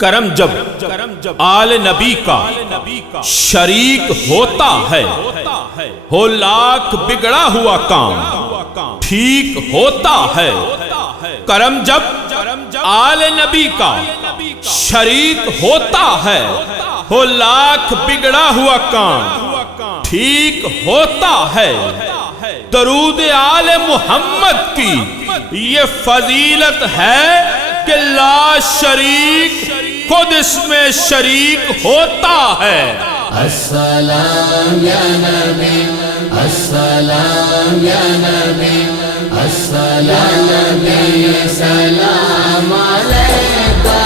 کرم جب آل نبی کا شریک ہوتا ہے ہو لاکھ بگڑا ہوا کام ٹھیک ہوتا ہے۔ کرم جب آل نبی کا شریک ہوتا ہے ہو لاکھ بگڑا ہوا کام ٹھیک ہوتا ہے۔ درود آل محمد کی یہ فضیلت ہے کہ لا شریک خود اس میں شریک ہوتا ہے۔ السلام یا نبی، السلام یا نبی، السلام یا نبی، سلام علیکہ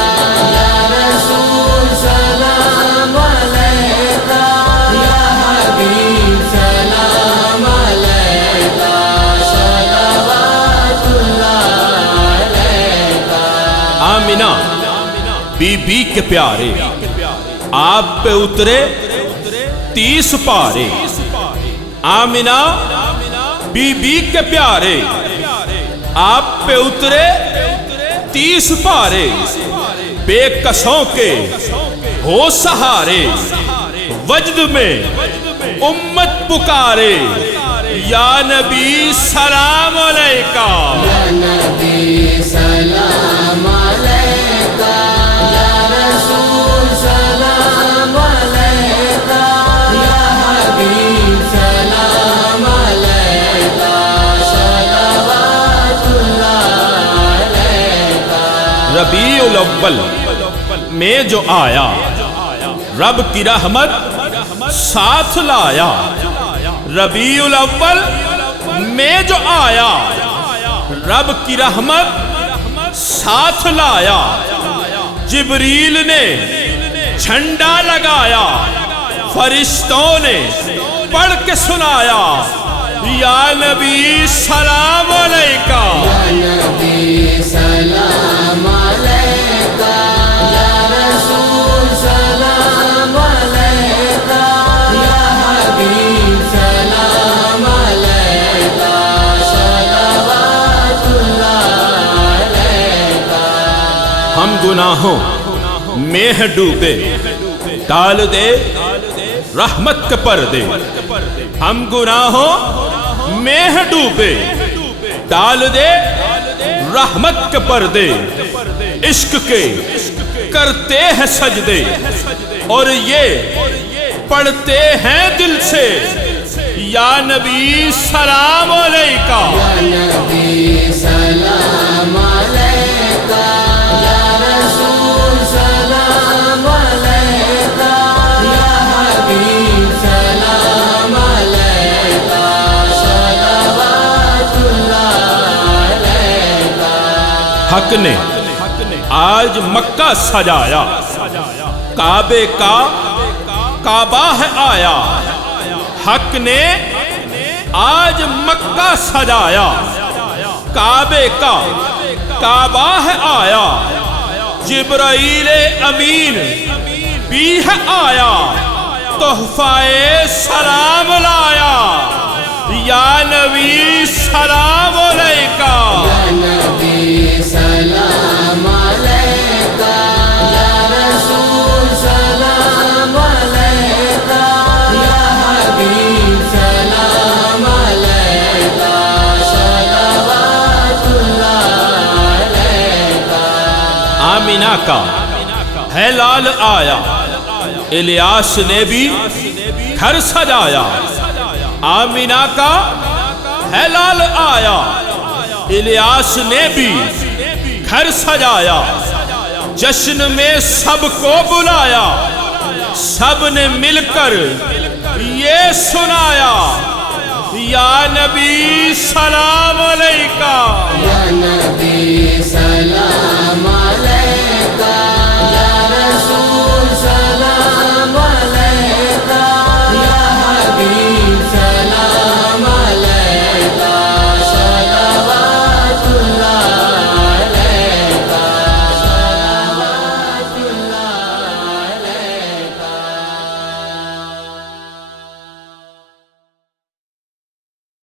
یا رسول، سلام علیکہ یا حبیب، سلام علیکہ، صلوات اللہ علیکہ۔ آمینہ بی بی کے پیارے آپ پہ اترے 30 پارے۔ آمینہ بی بی کے پیارے آپ پہ اترے 30 پارے، بے کسوں کے ہو سہارے، وجد میں امت پکارے، یا نبی سلام علیکہ، یا نبی سلام علیکہ، یا رسول سلام علیکہ، یا حبیب سلام علیکہ، صلوات اللہ علیکہ۔ ربیع الاول میں جو آیا رب کی رحمت ساتھ لایا۔ ربیع الاول میں جو آیا رب کی رحمت ساتھ لایا، جبریل نے جھنڈا لگایا، فرشتوں نے پڑھ کے سنایا، یا نبی سلام علیکہ، یا نبی سلام علیکہ، یا رسول سلام علیکہ، یا حبیب سلام علیکہ، صلوات اللہ علیکہ۔ ہم گناہوں میں ہیں ڈوبے، ڈال دے رحمت کے پردے۔ ہم گناہوں میں ہیں ڈوبے، ڈال دے رحمت کے پردے۔ عشق کے کرتے ہیں سجدے اور یہ پڑھتے ہیں دل سے، یا نبی سلام علیکہ، یا نبی سلام علیکہ، یا رسول سلام علیکہ، یا حبیب سلام علیکہ، صلوات اللہ علیکہ۔ حق نے آج مکہ سجایا، کعبے کا کعبہ ہے آیا۔ حق نے آج مکہ سجایا، کعبے کا کعبہ ہے آیا، جبرائیل امین بھی ہے آیا، تحفہ سلام لایا، یا نبی سلام علیکہ، یا نبی سلام علیکہ، یا رسول سلام علیکہ، یا حبیب سلام علیکہ، صلوات اللہ علیکہ۔ آمینہ کا ہے لال آیا، الیاس نے بھی گھر سجایا۔ آمینہ کا ہے لال آیا، الیاس نے بھی گھر سجایا، جشن میں سب کو بلایا، سب نے مل کر یہ سنایا، یا نبی سلام علیکہ، یا نبی سلام